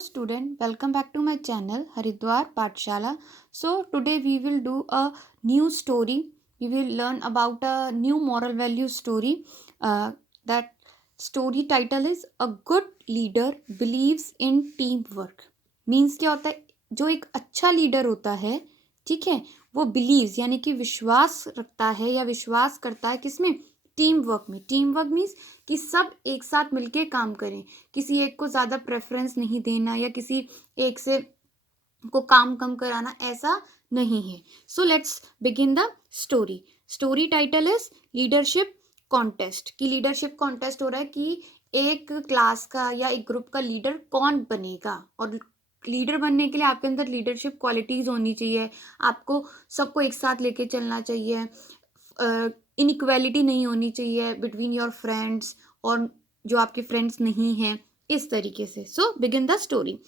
Student, welcome back to my channel Haridwar Pathshala. So today we will do a new story. We will learn about a new moral value story. That story title is A Good Leader Believes in Teamwork. Means क्या होता है, जो एक अच्छा leader होता है, ठीक है, वो बिलीव्स यानी कि विश्वास रखता है या विश्वास करता है किसमें, टीम वर्क में। टीम वर्क मीन्स कि सब एक साथ मिलके काम करें, किसी एक को ज़्यादा प्रेफरेंस नहीं देना या किसी एक से को काम कम कराना, ऐसा नहीं है। So let's begin the story. Story title is leadership contest. कि लीडरशिप कॉन्टेस्ट हो रहा है कि एक क्लास का या एक ग्रुप का लीडर कौन बनेगा, और लीडर बनने के लिए आपके अंदर लीडरशिप क्वालिटीज़ होनी चाहिए। आपको सबको एक साथ लेके चलना चाहिए, इनइक्वालिटी नहीं होनी चाहिए बिटवीन योर फ्रेंड्स और जो आपके फ्रेंड्स नहीं हैं, इस तरीके से। So begin the story.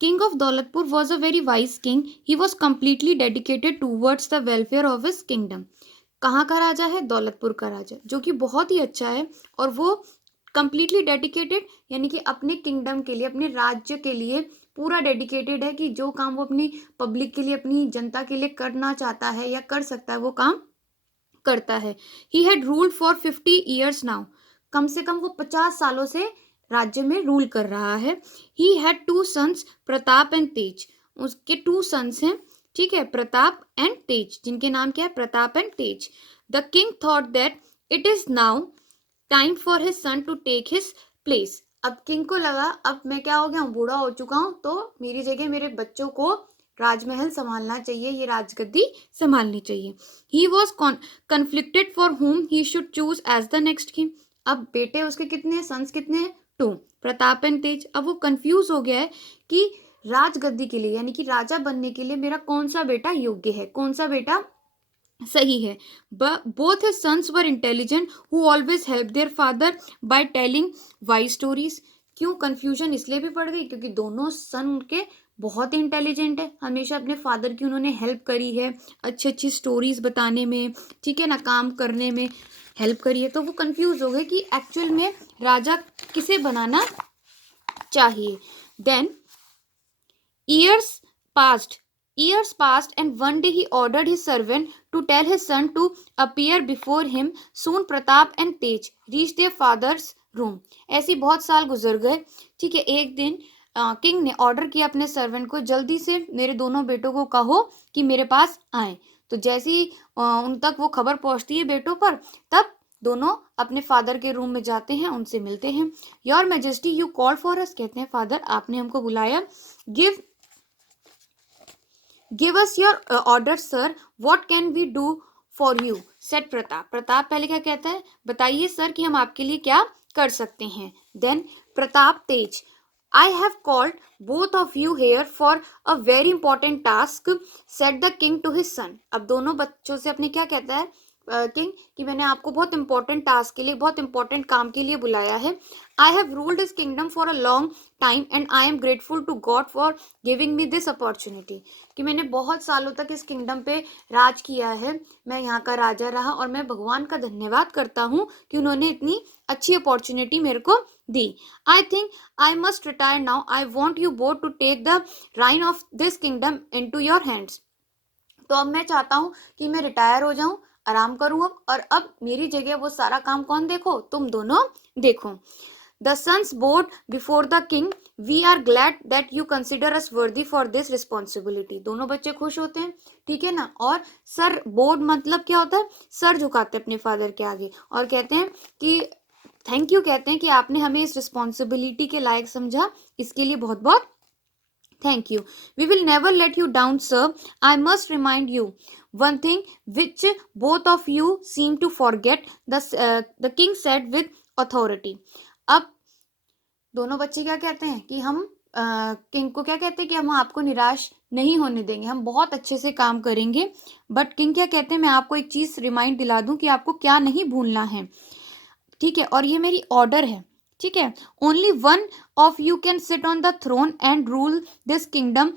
King of Daulatpur was a very wise king. He was completely dedicated towards the welfare of his kingdom. कहाँ का राजा है? दौलतपुर का राजा, जो कि बहुत ही अच्छा है और वो कंप्लीटली डेडिकेटेड यानी कि अपने किंगडम के लिए, अपने राज्य के लिए पूरा डेडिकेटेड है कि जो काम वो अपनी पब्लिक के लिए, अपनी जनता के लिए करना चाहता है या कर सकता है, वो काम करता है। He had ruled for 50 years now. कम से कम वो 50 सालों से राज्य में रूल कर रहा है। He had 2 sons, Pratap and Tej. उसके 2 सन्स हैं, ठीक है, प्रताप एंड तेज, जिनके नाम क्या है? Pratap and Tej. The king thought that it is now time for his son to take his place. अब किंग को लगा, अब मैं क्या हो गया हूँ, बूढ़ा हो चुका हूँ, तो मेरी जगह मेरे बच्चों को राजमहल संभालना चाहिए, ये राजगद्दी संभालनी चाहिए। He was conflicted for whom he should choose as the next king. अब बेटे उसके कितने हैं, सन्स कितने हैं? 2, प्रताप एंड तेज। अब वो कंफ्यूज हो गया है कि राजगद्दी के लिए यानी कि राजा बनने के लिए मेरा कौन सा बेटा योग्य है, कौन सा बेटा सही है। Both his sons were intelligent who always help their father by telling wise stories. क्यों कंफ्यूजन इसलिए भी पड़ गई? क्योंकि दोनों सन उनके बहुत ही इंटेलिजेंट है, हमेशा अपने फादर की उन्होंने हेल्प करी है, अच्छी अच्छी स्टोरीज बताने में, ठीक है ना, काम करने में हेल्प करी है। तो वो कंफ्यूज हो गए कि एक्चुअल में राजा किसे बनाना चाहिए। Then years passed years passed and one day he ordered his servant to tell his son to appear before him. Soon Pratap and Tej reached their father's room. ऐसी बहुत साल गुजर गए, ठीक है। एक दिन किंग ने ऑर्डर किया अपने सर्वेंट को, जल्दी से मेरे दोनों बेटों को कहो कि मेरे पास आए। तो जैसे ही उन तक वो खबर पहुंचती है बेटों पर, तब दोनों अपने फादर के रूम में जाते हैं, उनसे मिलते हैं। Your majesty you call for us, कहते हैं फादर आपने हमको बुलाया। Give us your order sir, what can we do for you, said Pratap. Pratap पहले क्या कहता है? बताइए सर कि हम आपके लिए क्या कर सकते हैं। Then Pratap Tej, I have called both of you here for a very important task, said the king to his son. अब दोनों बच्चों से अपने क्या कहता है किंग कि मैंने आपको बहुत इंपॉर्टेंट टास्क के लिए, बहुत इंपॉर्टेंट काम के लिए बुलाया है। I have ruled this kingdom for a long time and I am grateful to God for giving me this opportunity. कि मैंने बहुत सालों तक इस किंगडम पे राज किया है, मैं यहाँ का राजा रहा और मैं भगवान का धन्यवाद करता हूँ कि उन्होंने इतनी अच्छी अपॉर्चुनिटी मेरे को दी। I think I must retire now, I want you both to take the rein of this kingdom into your hands. तो अब मैं चाहता हूँ कि मैं रिटायर हो जाऊँ, आराम करूँ अब, और अब मेरी जगह वो सारा काम कौन देखो? तुम दोनों देखो। The sons bowed before the king, we are glad that you consider us worthy for this responsibility. दोनों बच्चे खुश होते हैं, ठीक है ना। और सर बोर्ड मतलब क्या होता है? सर झुकाते हैं अपने फादर के आगे और कहते हैं कि थैंक यू, कहते हैं कि आपने हमें इस रिस्पॉन्सिबिलिटी के लायक समझा, इसके लिए बहुत बहुत thank you. We will never let you down, sir. I must remind you one thing which both of you seem to forget, the king said with authority. अब दोनों बच्चे क्या कहते हैं कि हम किंग को क्या कहते हैं कि हम आपको निराश नहीं होने देंगे, हम बहुत अच्छे से काम करेंगे। बट किंग क्या कहते हैं? मैं आपको एक चीज रिमाइंड दिला दूं कि आपको क्या नहीं भूलना है, ठीक है, और ये मेरी ऑर्डर है, ठीक है। Only one of you can sit on the throne and rule this kingdom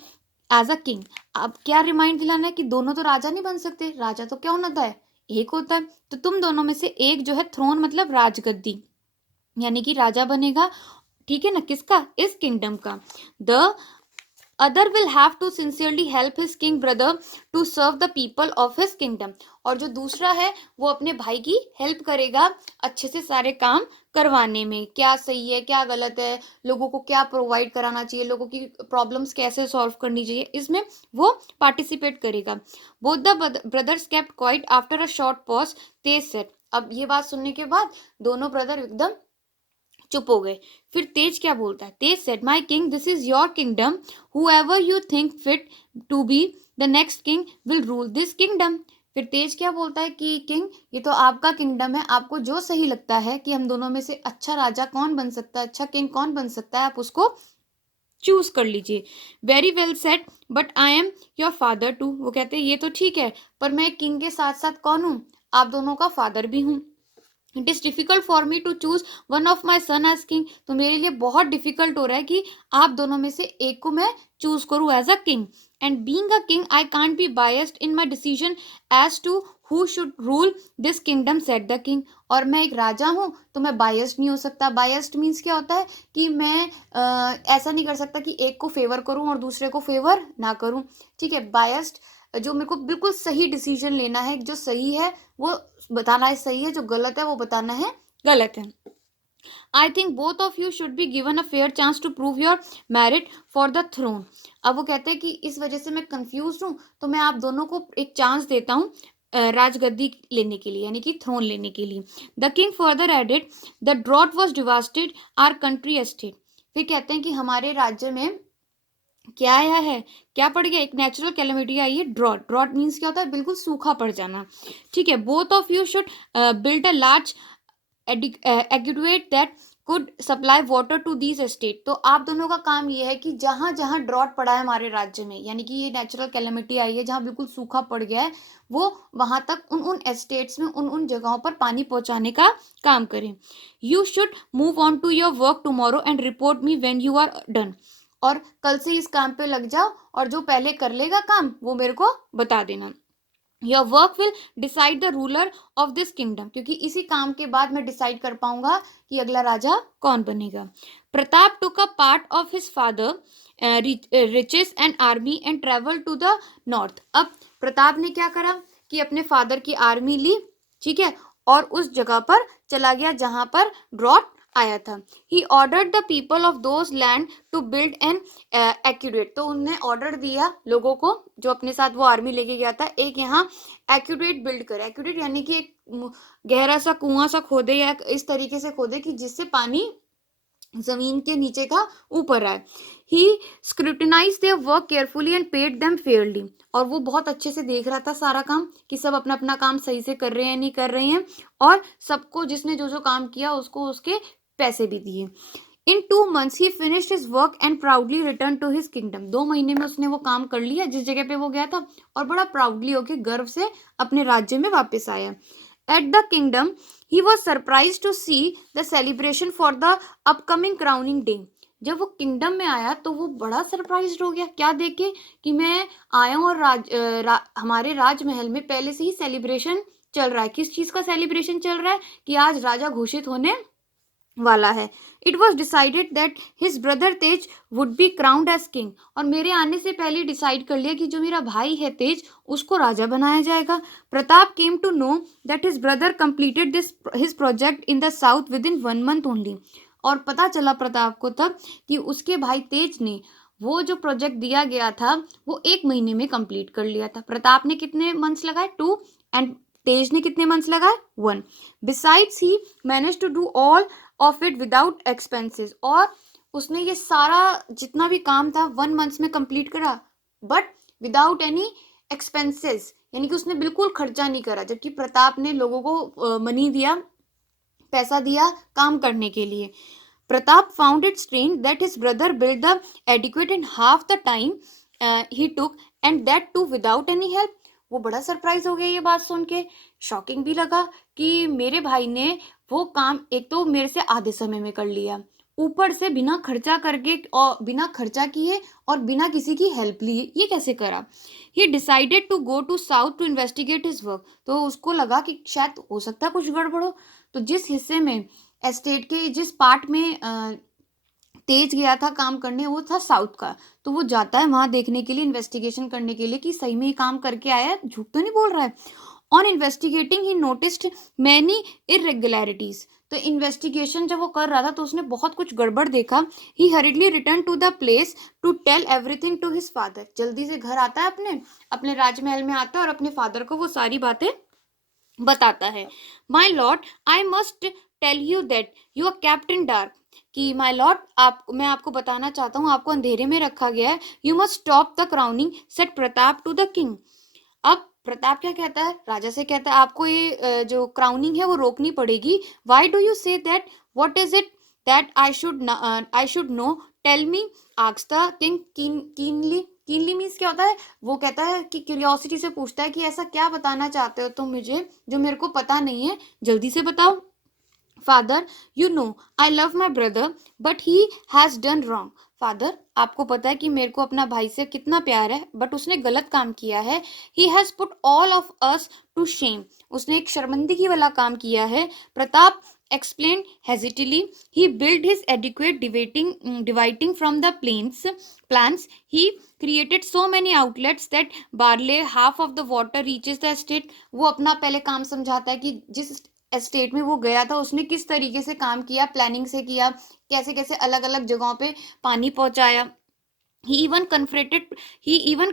as a king. अब क्या रिमाइंड दिलाना है कि दोनों तो राजा नहीं बन सकते, राजा तो क्या होता है? एक होता है। तो तुम दोनों में से एक जो है, थ्रोन मतलब राजगद्दी, यानी कि राजा बनेगा, ठीक है ना, किसका, इस किंगडम का। The other will have to sincerely help his king brother to serve the people of his kingdom। और जो दूसरा है वो अपने भाई की हेल्प करेगा अच्छे से सारे काम करवाने में, क्या सही है क्या गलत है, लोगों को क्या प्रोवाइड कराना चाहिए, लोगों की प्रॉब्लम्स कैसे सॉल्व करनी चाहिए, इसमें वो पार्टिसिपेट करेगा। Both the brothers kept quite after a short pause, Tej said. अब ये बात सुनने के बाद दोनों ब्रदर एकदम चुप हो गए। फिर तेज क्या बोलता है, Tej said, my king this is your kingdom, whoever you think fit to be the next king will rule this kingdom. फिर तेज क्या बोलता है कि किंग ये तो आपका किंगडम है, आपको जो सही लगता है कि हम दोनों में से अच्छा राजा कौन बन सकता है, अच्छा किंग कौन बन सकता है, आप उसको चूज कर लीजिए। Very well said, but I am your father too. वो कहते हैं ये तो ठीक है, पर मैं किंग के साथ साथ कौन हूँ, आप दोनों का फादर भी हूँ। It is difficult for me to choose one of my son as king. तो मेरे लिए बहुत डिफिकल्ट हो रहा है कि आप दोनों में से एक को मैं चूज करूँ as a king. And being a king I can't be biased in my decision as to who should rule this kingdom, said the king. और मैं एक राजा हूँ तो मैं बायस्ड नहीं हो सकता। बायस्ड मीन्स क्या होता है कि मैं ऐसा नहीं कर सकता कि एक को फेवर करूँ और दूसरे को फेवर ना करूँ। ठीक है, बायस्ड जो मेरे को बिल्कुल सही डिसीजन लेना है, जो सही है वो बताना है सही है, जो गलत है वो बताना है गलत है। I think both of you should be given a fair chance to prove your merit for the throne. अब वो कहते हैं कि इस वजह से मैं कंफ्यूज हूँ, तो मैं आप दोनों को एक चांस देता हूँ राजगद्दी लेने के लिए, यानी कि थ्रोन लेने के लिए। The king further added, the drought was devastated our country estate. फिर कहते हैं कि हमारे राज्य में क्या आया है, क्या पड़ गया, एक नेचुरल कैलेमिटी आई है, ड्रॉट। ड्रॉट मीन्स क्या होता है, बिल्कुल सूखा पड़ जाना। ठीक है, both of you should build a large aqueduct that could supply water to these estate. तो आप दोनों का काम ये है कि जहां जहां ड्रॉट पड़ा है हमारे राज्य में, यानी कि ये नेचुरल कैलेमिटी आई है जहां बिल्कुल सूखा पड़ गया है, वो वहां तक उन उन एस्टेट्स में उन उन जगहों पर पानी पहुंचाने का काम करें। You should move on to your work tomorrow and report me when you are done. और कल से इस काम पे लग जाओ और जो पहले कर लेगा काम वो मेरे को बता देना। Your work will decide the ruler of this kingdom, क्योंकि इसी काम के बाद मैं डिसाइड कर पाऊंगा कि अगला राजा कौन बनेगा। Pratap took a part of his father riches and army and travel to the north. अब प्रताप ने क्या करा कि अपने फादर की आर्मी ली, ठीक है, और उस जगह पर चला गया जहां पर ड्रॉट आया था। He ordered the people of those land to build an accurate. तो उनने ऑर्डर दिया लोगों को, जो अपने साथ वो आर्मी लेके गया था, एक यहाँ एक्यूरेट बिल्ड करे। एक्यूरेट यानी कि एक गहरा सा कुआं सा खोदे या इस तरीके से खोदे कि जिससे पानी जमीन के नीचे का ऊपर आए। He scrutinize their work carefully and paid them fairly. और वो बहुत अच्छे से देख रहा था सारा काम कि सब अपना अपना काम सही से कर रहे हैं नहीं कर रहे हैं, और सबको जिसने जो जो काम किया उसको उसके पैसे भी दिए। In 2 months he finished his work and proudly return to his kingdom. 2 महीने में उसने वो काम कर लिया जिस जगह पे वो गया था, और बड़ा प्राउडली होके गर्व से अपने राज्य में वापस आया। At the kingdom he was surprise to see the celebration for the upcoming crowning day. जब वो किंगडम में आया तो वो बड़ा सरप्राइज हो गया, क्या देख के कि मैं आया हूँ और हमारे राजमहल में पहले से ही सेलिब्रेशन चल रहा है। किस चीज का सेलिब्रेशन चल रहा है कि आज राजा घोषित होने वाला है। It was decided that his brother Tej would be crowned as king. और मेरे आने से पहले डिसाइड कर लिया कि जो मेरा भाई है तेज उसको राजा बनाया जाएगा। Pratap came to know that his brother completed this his project in the south within 1 month only. और पता चला प्रताप को तब कि उसके भाई तेज ने वो जो प्रोजेक्ट दिया गया था वो 1 महीने में कंप्लीट कर लिया था। प्रताप ने कितने मंथ्स लगाए, 2, एंड तेज ने कितने मंथ्स लगाए, 1। Besides he manage to do all of it without expenses. और उसने ये सारा जितना भी काम था 1 month में कंप्लीट करा, बट विदाउट एनी एक्सपेंसेस, यानी कि उसने बिल्कुल खर्चा नहीं करा। जबकि प्रताप ने लोगों को मनी दिया, पैसा दिया काम करने के लिए। Pratap found it strange that his brother build the adequate in half the time he took, and that too without any help. वो बड़ा सरप्राइज हो गया ये बात सुन के, शॉकिंग भी लगा कि मेरे भाई ने वो काम एक तो मेरे से आधे समय में कर लिया, ऊपर से बिना खर्चा करके और बिना खर्चा किए और बिना किसी की हेल्प लिए, ये कैसे करा। He decided to go to south to investigate his work. तो उसको लगा कि शायद हो सकता है कुछ गड़बड़ हो। तो जिस हिस्से में एस्टेट के जिस पार्ट में तेज गया था काम करने, वो था साउथ का। तो वो जाता है वहां देखने के लिए, इन्वेस्टिगेशन करने के लिए कि सही में ये काम करके आया है, झूठ तो नहीं बोल रहा है। On investigating he noticed many irregularities. तो इन्वेस्टिगेशन जब वो कर रहा था तो उसने बहुत कुछ गड़बड़ देखा। He hurriedly return to the place to tell everything to his father. जल्दी से घर आता है, अपने अपने राजमहल में आता है और अपने फादर को वो सारी बातें बताता है। My lord, I must tell you that you are kept in dark. कि माई लॉर्ड, आप मैं आपको बताना चाहता हूँ, आपको अंधेरे में रखा गया है। You must stop the crowning, said Pratap to the king. अब प्रताप क्या कहता है, राजा से कहता है आपको ये जो क्राउनिंग है वो रोकनी पड़ेगी। Why do you say that, what is it that I should know, tell me, asks the king keenly. Keenly means क्या होता है, वो कहता है कि क्यूरियोसिटी से पूछता है कि ऐसा क्या बताना चाहते हो तुम मुझे जो मेरे को पता नहीं है, जल्दी से बताओ। Father, you know I love my brother but he has done wrong. Father, आपको पता है कि मेरे को अपना भाई से कितना प्यार है, बट उसने गलत काम किया है। He has put all of us to shame. उसने एक शर्मिंदगी वाला काम किया है। Pratap explained hesitantly. He built his adequate dividing from the plants. He created so many outlets that barely half of the water reaches the estate. वो अपना पहले काम समझाता है कि जिस एस्टेट में वो गया था उसने किस तरीके से काम किया, प्लानिंग से किया, कैसे कैसे अलग अलग जगहों पे पानी पहुंचाया। He even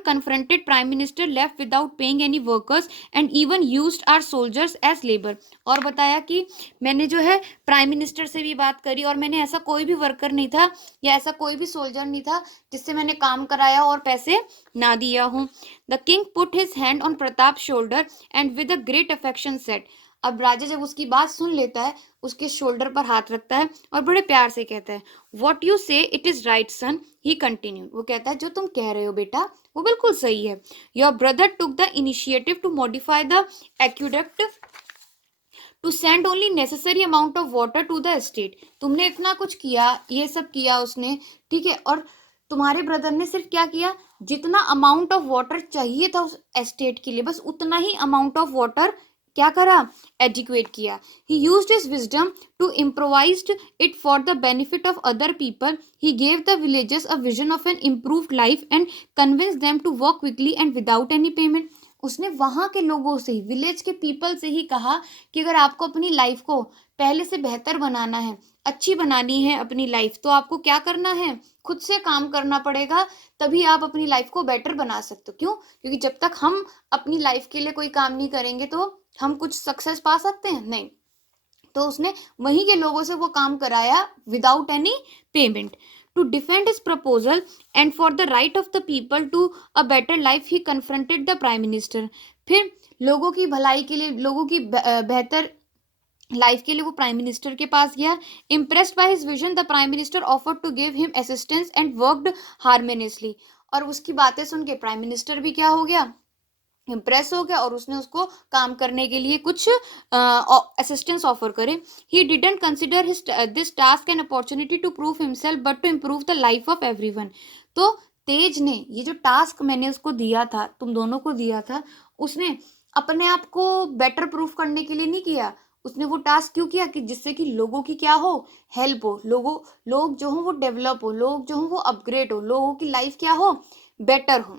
confronted prime minister left without paying any workers and even used our soldiers as labor. और बताया कि मैंने जो है प्राइम मिनिस्टर से भी बात करी और मैंने ऐसा कोई भी वर्कर नहीं था या ऐसा कोई भी सोल्जर नहीं था जिससे मैंने काम कराया और पैसे ना दिया हूँ। The king put his hand on Pratap shoulder and with a great affection set. अब राजा जब उसकी बात सुन लेता है, उसके शोल्डर पर हाथ रखता है और बड़े प्यार से कहता है, what you say it is right son. He continue, वो कहता है जो तुम कह रहे हो बेटा वो बिल्कुल सही है। Your brother took the initiative to modify the aqueduct to send only necessary amount of water to the estate. तुमने इतना कुछ किया, ये सब किया उसने, ठीक है, और तुम्हारे ब्रदर ने सिर्फ क्या किया, जितना अमाउंट ऑफ वाटर चाहिए था उस एस्टेट के लिए, बस उतना ही अमाउंट ऑफ वाटर क्या करा, एडिक्वेट किया। He used his wisdom to improvised it for the benefit of other people. He gave the villages a vision of an improved life and convince them to work quickly and without any payment. उसने वहां के लोगों से ही, village के people से ही कहा कि अगर आपको अपनी लाइफ को पहले से बेहतर बनाना है, अच्छी बनानी है अपनी लाइफ, तो आपको क्या करना है, खुद से काम करना पड़ेगा, तभी आप अपनी लाइफ को बेटर बना सकते हो। क्यों? क्योंकि जब तक हम अपनी लाइफ के लिए कोई काम नहीं करेंगे तो हम कुछ सक्सेस पा सकते हैं नहीं। तो उसने वहीं के लोगों से वो काम कराया without any payment. To defend his proposal and for the right of the people to a better life he confronted the prime minister. फिर लोगों की भलाई के लिए, लोगों की बेहतर लाइफ के लिए वो प्राइम मिनिस्टर के पास गया। Impressed by his vision the prime minister offered to give him assistance and worked harmoniously. और उसकी बातें सुन के प्राइम मिनिस्टर भी क्या हो गया, इम्प्रेस हो गया, और उसने उसको काम करने के लिए कुछ असिस्टेंस ऑफर करे। He didn't consider his this task an opportunity to prove himself but to improve the life of everyone. तो तेज ने ये जो टास्क मैंने उसको दिया था, तुम दोनों को दिया था, उसने अपने आप को बेटर प्रूफ करने के लिए नहीं किया। उसने वो टास्क क्यों किया कि जिससे कि लोगों की क्या हो, हेल्प हो, लोग जो हो वो डेवलप हो, लोग जो हो वो अपग्रेड हो, लोगों की लाइफ क्या हो, बेटर हो।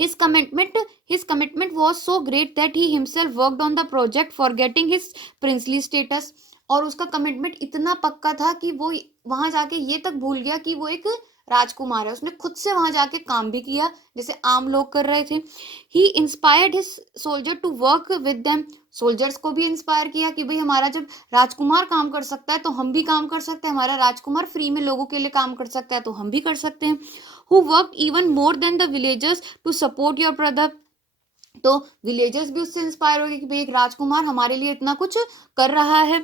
His commitment was so great that he himself worked on the project, forgetting his princely status. और उसका कमिटमेंट इतना पक्का था कि वो वहां जाके ये तक भूल गया कि वो एक राजकुमार है। उसने खुद से वहां जाके काम भी किया जैसे आम लोग कर रहे थे। He inspired his soldier to work with them. Soldiers को भी इंस्पायर किया कि भाई हमारा जब राजकुमार काम कर सकता है तो हम भी काम कर सकते हैं, हमारा राजकुमार फ्री में लोगों के लिए काम कर सकता है तो हम भी कर सकते हैं। Who worked even more than the villagers to support your brother। तो विलेजर्स भी उससे इंस्पायर हो गए कि भाई एक राजकुमार हमारे लिए इतना कुछ कर रहा है।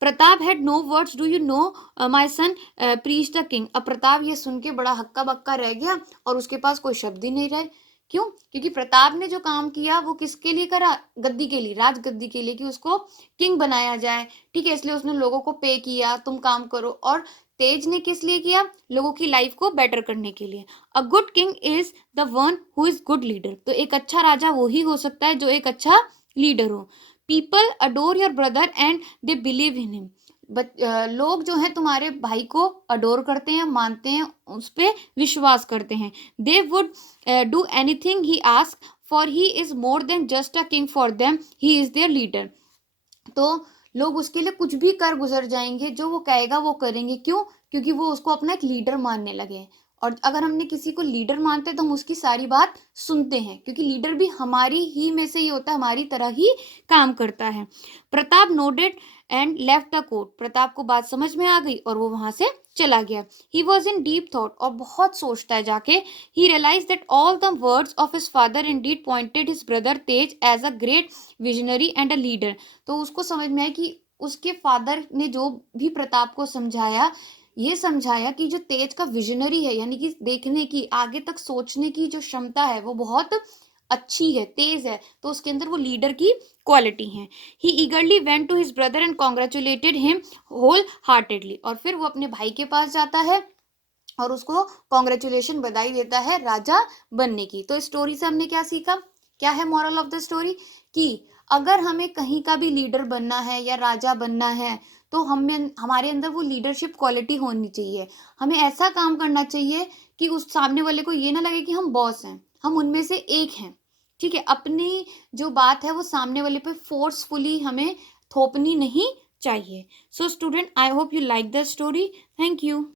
Pratap had no words, do you know my son preach the king. अब प्रताप ये सुन के बड़ा हक्का बक्का रह गया और उसके पास कोई शब्द ही नहीं रहे। क्यों? क्योंकि प्रताप ने जो काम किया वो किसके लिए करा, गद्दी के लिए, राज गद्दी के लिए, कि उसको किंग बनाया जाए, ठीक है, इसलिए उसने लोगों को पे किया तुम काम करो। और तेज ने किस लिए किया, लोगों की लाइफ को बेटर करने के लिए। A good king is the one who is good leader. तो एक अच्छा राजा वो ही हो सकता है जो एक अच्छा लीडर हो। People adore your brother and they believe in him. लोग जो हैं तुम्हारे भाई को अडोर करते हैं, मानते हैं, उस पर विश्वास करते हैं. They would do anything he ask, for he is more than just a king for them, he is there leader. तो लोग उसके लिए कुछ भी कर गुजर जाएंगे, जो वो कहेगा वो करेंगे. क्यों? क्योंकि वो उसको अपना एक लीडर मानने लगे हैं. और अगर हमने किसी को लीडर मानते हैं तो हम उसकी सारी बात सुनते हैं, क्योंकि लीडर भी हमारी ही में से ही होता है, हमारी तरह ही काम करता है. Pratap nodded and left the court. Pratap को बात समझ में आ गई और वो वहां से चला गया. He was in deep thought, और बहुत सोचता है जाके. He realize that all the words of his father indeed pointed his brother Tej as a great visionary and a leader. तो उसको समझ में आया कि उसके फादर ने जो भी प्रताप को समझाया, ये समझाया कि जो तेज का विजनरी है, यानी कि देखने की, आगे तक सोचने की जो क्षमता है, वो बहुत अच्छी है, तेज है. तो उसके अंदर वो लीडर की क्वालिटी है. He eagerly went to his brother and congratulated him whole heartedly. और फिर वो अपने भाई के पास जाता है और उसको कॉन्ग्रेचुलेशन, बधाई देता है राजा बनने की. तो स्टोरी से हमने क्या सीखा? क्या है मॉरल ऑफ द स्टोरी? कि अगर हमें कहीं का भी लीडर बनना है या राजा बनना है, तो हमें हमारे अंदर वो लीडरशिप क्वालिटी होनी चाहिए. हमें ऐसा काम करना चाहिए कि उस सामने वाले को ये ना लगे कि हम बॉस हैं, हम उनमें से एक हैं. ठीक है, अपनी जो बात है वो सामने वाले पे फोर्सफुली हमें थोपनी नहीं चाहिए. So student, I hope you like the story. Thank you.